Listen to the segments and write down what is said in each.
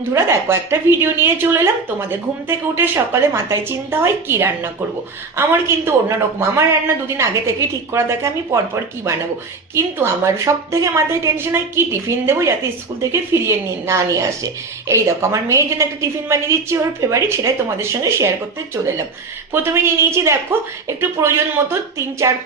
বন্ধুরা দেখো, একটা ভিডিও নিয়ে চলে এলাম। তোমাদের ঘুম থেকে উঠে সকালে মাথায় চিন্তা হয় কি রান্না করব। আমার কিন্তু অন্যরকম, আমার রান্না দুদিন আগে থেকেই ঠিক করা থাকে আমি পরপর কি বানাবো। কিন্তু আমার সব থেকে মাথায় টেনশন হয় কি টিফিন দেবো যাতে স্কুল থেকে ফিরিয়ে না নিয়ে আসে। এই দেখো, আমার মেয়ের জন্য একটা টিফিন বানিয়ে দিচ্ছি, ওর ফেভারিট, সেটাই তোমাদের সঙ্গে শেয়ার করতে চলে এলাম। প্রথমে নিয়ে নিয়েছি দেখো একটু প্রয়োজন মতো 3-4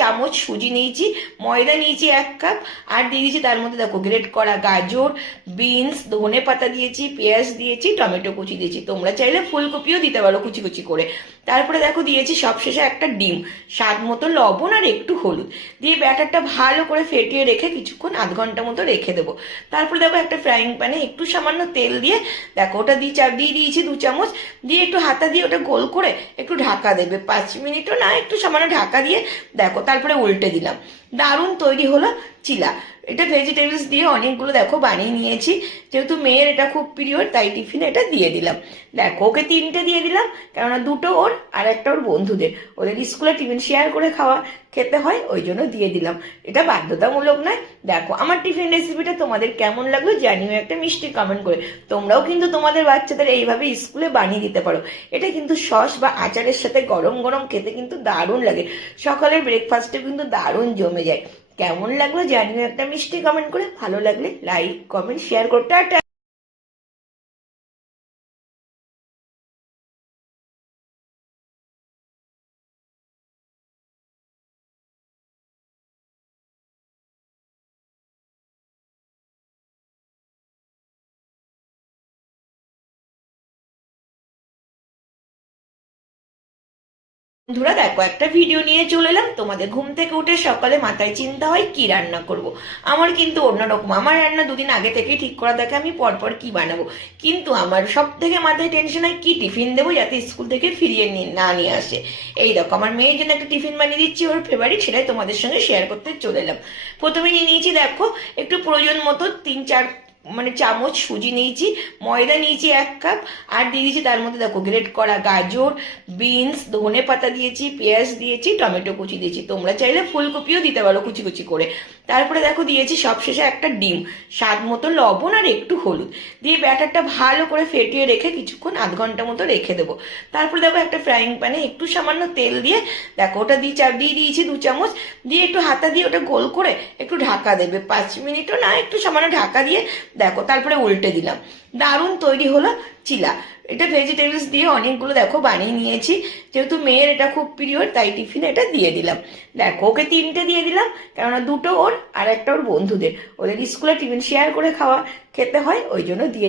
চামচ সুজি নিয়েছি, ময়দা নিয়েছি 1 কাপ, আর দিয়ে দিয়েছি তার মধ্যে দেখো গ্রেট করা গাজর, বিনস, ধনে পাতা দিয়েছি, পেঁয়াজ দিয়েছি, টমেটো কুচি দিয়েছি, তোমরা চাইলে ফুলকপিও দিতে পারো কুচি কুচি করে। তারপরে দেখো দিয়েছি সবশেষে একটা ডিম, স্বাদ মতো লবণ আর একটু হলুদ দিয়ে ব্যাটারটা ভালো করে ফেটিয়ে রেখে কিছুক্ষণ আধ ঘন্টা মতো রেখে দেবো। তারপরে দেখো একটা ফ্রাইং প্যানে একটু সামান্য তেল দিয়ে দেখো ওটা দিয়ে দিয়েছি 2 চামচ, দিয়ে একটু হাতা দিয়ে ওটা গোল করে একটু ঢাকা দেবে, 5 মিনিটও না, একটু সামান্য ঢাকা দিয়ে দেখো তারপরে উল্টে দিলাম। দারুণ তৈরি হলো চিলা। এটা ভেজিটেবলস দিয়ে অনেকগুলো দেখো বানিয়ে নিয়েছি, যেহেতু মেয়ের এটা খুব প্রিয় তাই টিফিনে এটা দিয়ে দিলাম। দেখো ওকে 3টে দিয়ে দিলাম, কেননা 2টো ওর আর একটা ওর বন্ধুদের, ওদের স্কুলে টিফিন শেয়ার করে খেতে হয়, ওই জন্য দিয়ে দিলাম। এটা বাধ্যতামূলক নয়। দেখো আমার টিফিন রেসিপিটা তোমাদের কেমন লাগলো জানিও একটা মিষ্টি কমেন্ট করে। তোমরাও কিন্তু তোমাদের বাচ্চাদের এইভাবে স্কুলে বানিয়ে দিতে পারো। এটা কিন্তু সস বা আচারের সাথে গরম গরম খেতে কিন্তু দারুণ লাগে, সকালের ব্রেকফাস্টে কিন্তু দারুণ জমে যায়। কেমন লাগলো জানিও একটা মিষ্টি কমেন্ট করে, ভালো লাগলে লাইক কমেন্ট শেয়ার করতে। টাটা। বন্ধুরা দেখো, একটা ভিডিও নিয়ে চলে এলাম। তোমাদের ঘুম থেকে উঠে সকালে মাথায় চিন্তা হয় কি রান্না করব। আমার কিন্তু অন্যরকম, আমার রান্না দুদিন আগে থেকেই ঠিক করা থাকে আমি পরপর কি বানাবো। কিন্তু আমার সব থেকে মাথায় টেনশন হয় কি টিফিন দেবো যাতে স্কুল থেকে ফিরিয়ে না নিয়ে আসে। এই দেখো, আমার মেয়ের জন্য একটা টিফিন বানিয়ে দিচ্ছি, ওর ফেভারিট, সেটাই তোমাদের সঙ্গে শেয়ার করতে চলে এলাম। প্রথমে নিয়ে নিয়েছি দেখো একটু প্রয়োজন মতো 3-4 চামচ সুজি নিয়েছি, ময়দা নিয়েছি 1 কাপ, আর দিয়ে দিয়েছি তার মধ্যে দেখো গ্রেট করা গাজর, বিনস, ধনে পাতা দিয়েছি, পেঁয়াজ দিয়েছি, টমেটো কুচি দিয়েছি, তোমরা চাইলে ফুলকপিও দিতে পারো কুচি কুচি করে। তারপরে দেখো দিয়েছি সবশেষে একটা ডিম, স্বাদ মতো লবণ আর একটু হলুদ দিয়ে ব্যাটারটা ভালো করে ফেটিয়ে রেখে কিছুক্ষণ আধ ঘন্টা মতো রেখে দেবো। তারপরে দেখো একটা ফ্রাইং প্যানে একটু সামান্য তেল দিয়ে দেখো ওটা দিয়ে দিয়েছি 2 চামচ, দিয়ে একটু হাতা দিয়ে ওটা গোল করে একটু ঢাকা দেবে, 5 মিনিটও না, একটু সামান্য ঢাকা দিয়ে দেখো তারপরে উল্টে দিলাম। দারুণ তৈরি হলো চিলা। এটা ভেজিটেবলস দিয়ে অনেকগুলো দেখো বানিয়ে নিয়েছি, যেহেতু মেয়ের এটা খুব প্রিয় তাই টিফিনে এটা দিয়ে দিলাম। দেখো ওকে 3টে দিয়ে দিলাম, কেননা 2টো ওর আর একটা ওর বন্ধুদের, ওদের স্কুলে টিফিন শেয়ার করে খেতে হয়, ওই জন্য দিয়ে